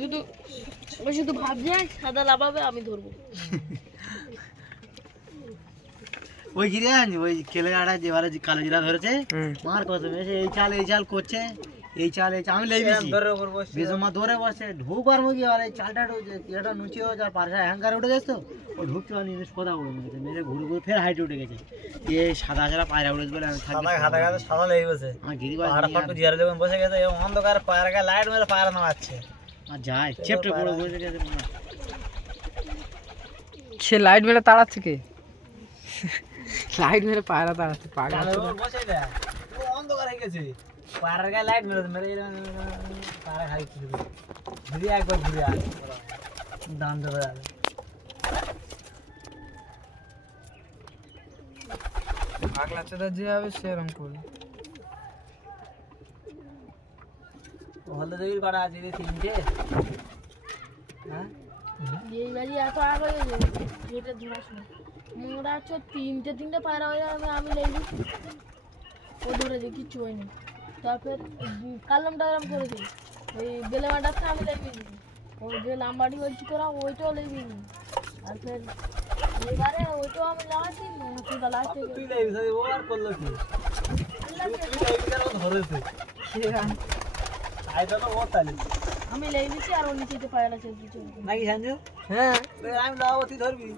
শুধু ও সাদা আমি ওই ওই ধরেছে মার এই চাল এই আমি বসে আর মুগি আর উঠে গেছে তো ও ঢুকছে আর জিনিস মেরে ঘুরে ফের হাইট উঠে গেছে এ সাদা সাদা পায়রা উঠে বলে আমি সাদা সাদা সাদা লেগে আমার গিরিবাস আর বসে গেছে এই অন্ধকার পায়রা লাইট মেরে পায়রা নামাচ্ছে সে লাইট মেরে তাড়া থেকে লাইট মেরে পায়রা তাড়া থেকে পাগল বসে দেয় অন্ধকার হয়ে গেছে পায়রার গায়ে লাইট মেরে মেরে পায়রা খালি ঘুরে ঘুরে একবার ঘুরে আসে দান দেবে আসে পাগলাচ্ছে যে হবে সেরম করবে হলদে দেবীর কটা আছে রে তিনটে তিনটে তিনটে পারা হয়ে আমি নেই ও ধরে দিই কিচ্ছু হয়নি তারপর কালাম টালাম করে দিই এই বেলে মাটাতে আমি লেগে দিই ও যে লাম্বাডি হচ্ছে করা ওইটাও লেগে দিই তারপর এবারে ওইটাও আমি লাগাচ্ছি তুই লাগাচ্ছি তুই লেগে ও আর করলো কি ধরেছে आइदा त ओताले हामी ल्याइनि छ अरु नीचे त पायला छ छु नै खान्छु हे आइम ल अति धरबी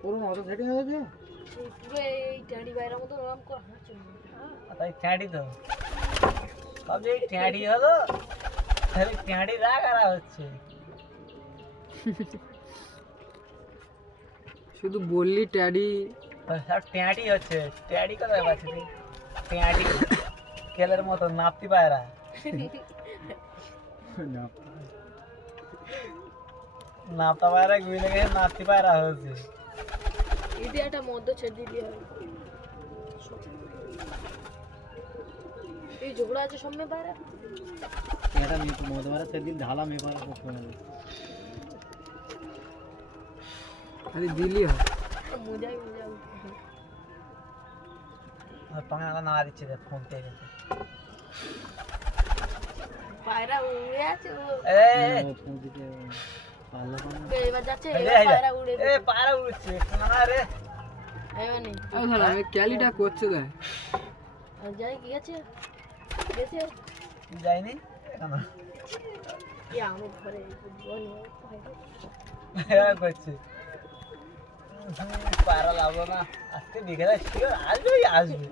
पुरो मजा सेटिङ हो के पुरो ट्याडी बाहिर म त राम को हा छ अ त ट्याडी त अब ये ट्याडी हो लो तो अरे ट्याडी रा करा होछ शुद्ध बोलली ट्याडी सर ट्याडी होछ ट्याडी कदा बात छ ट्याडी केलर मत नापती पायरा নাপতা পায়রা গুই লাগে নাতি পায়রা হয়েছে ইডি একটা মধ্য ছেড়ে দিয়ে এই ঝুগড়া আছে সামনে পায়রা এটা মিত মদ দিন ঢালা মেবার পায়রা আরে দিলি হ মুজাই আর পাঙ্গা ফোন তে পারা লাগো না আজকে দেখে আসবে আসবে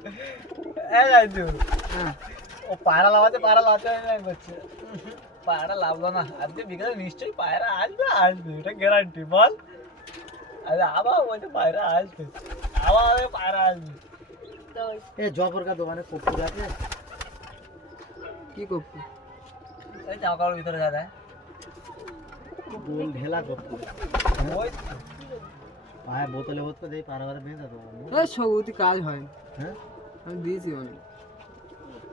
ऐ राजू ओ पायरा लावते पायरा लाते हैं ना कुछ पायरा लाव दो ना अब तो बिगड़े निश्चय पायरा आज भी आज भी इतना गारंटी बोल अरे आवा वो तो पायरा आज भी आवा वो तो। पायरा आज भी ये जॉबर का दुकान है कोप्पू जाते हैं की कोप्पू ये जाओ कालू इधर जाता है बोल ढेला कोप्पू আয় বোতলে বোতলে দেই পারবারে বেঁধে দাও এই সব উতি কাজ হয় হ্যাঁ আমি দিয়েছি অনেক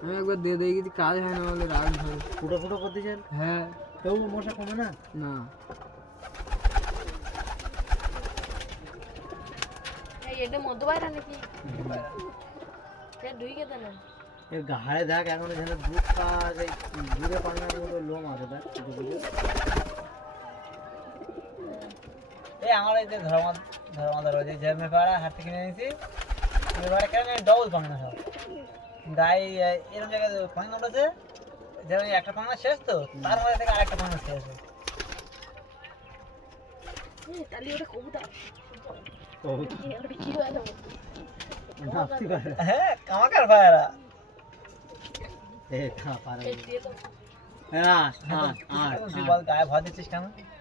আমি একবার দিয়ে দেই কিছু কাজ হয় না বলে রাগ ধরে ফুটো ফুটো করতে চান হ্যাঁ তবু মশা কমে না না এটা মধ্যবার নাকি এ দুই কেটে না এ গাহারে দেখ এখন যেন দুধ পা যায় দুধে পান না লোম আছে দেখ এই আমার এই যে ধর ধর যে মেপাড়া হাট থেকে কিনে নিয়েছি মেপাড়া কেন আমি ডবল পাই না সব গাই এরকম জায়গায় পানি নোটাছে যেমন একটা পাঙ্গা শেষ তো তার মধ্যে থেকে আরেকটা পাঙ্গা শেষ আছে কবুতা কবুতা হ্যাঁ কামাকার ভাইরা এ কা পারে না না আর আর বল গায়ে ভাদে চেষ্টা না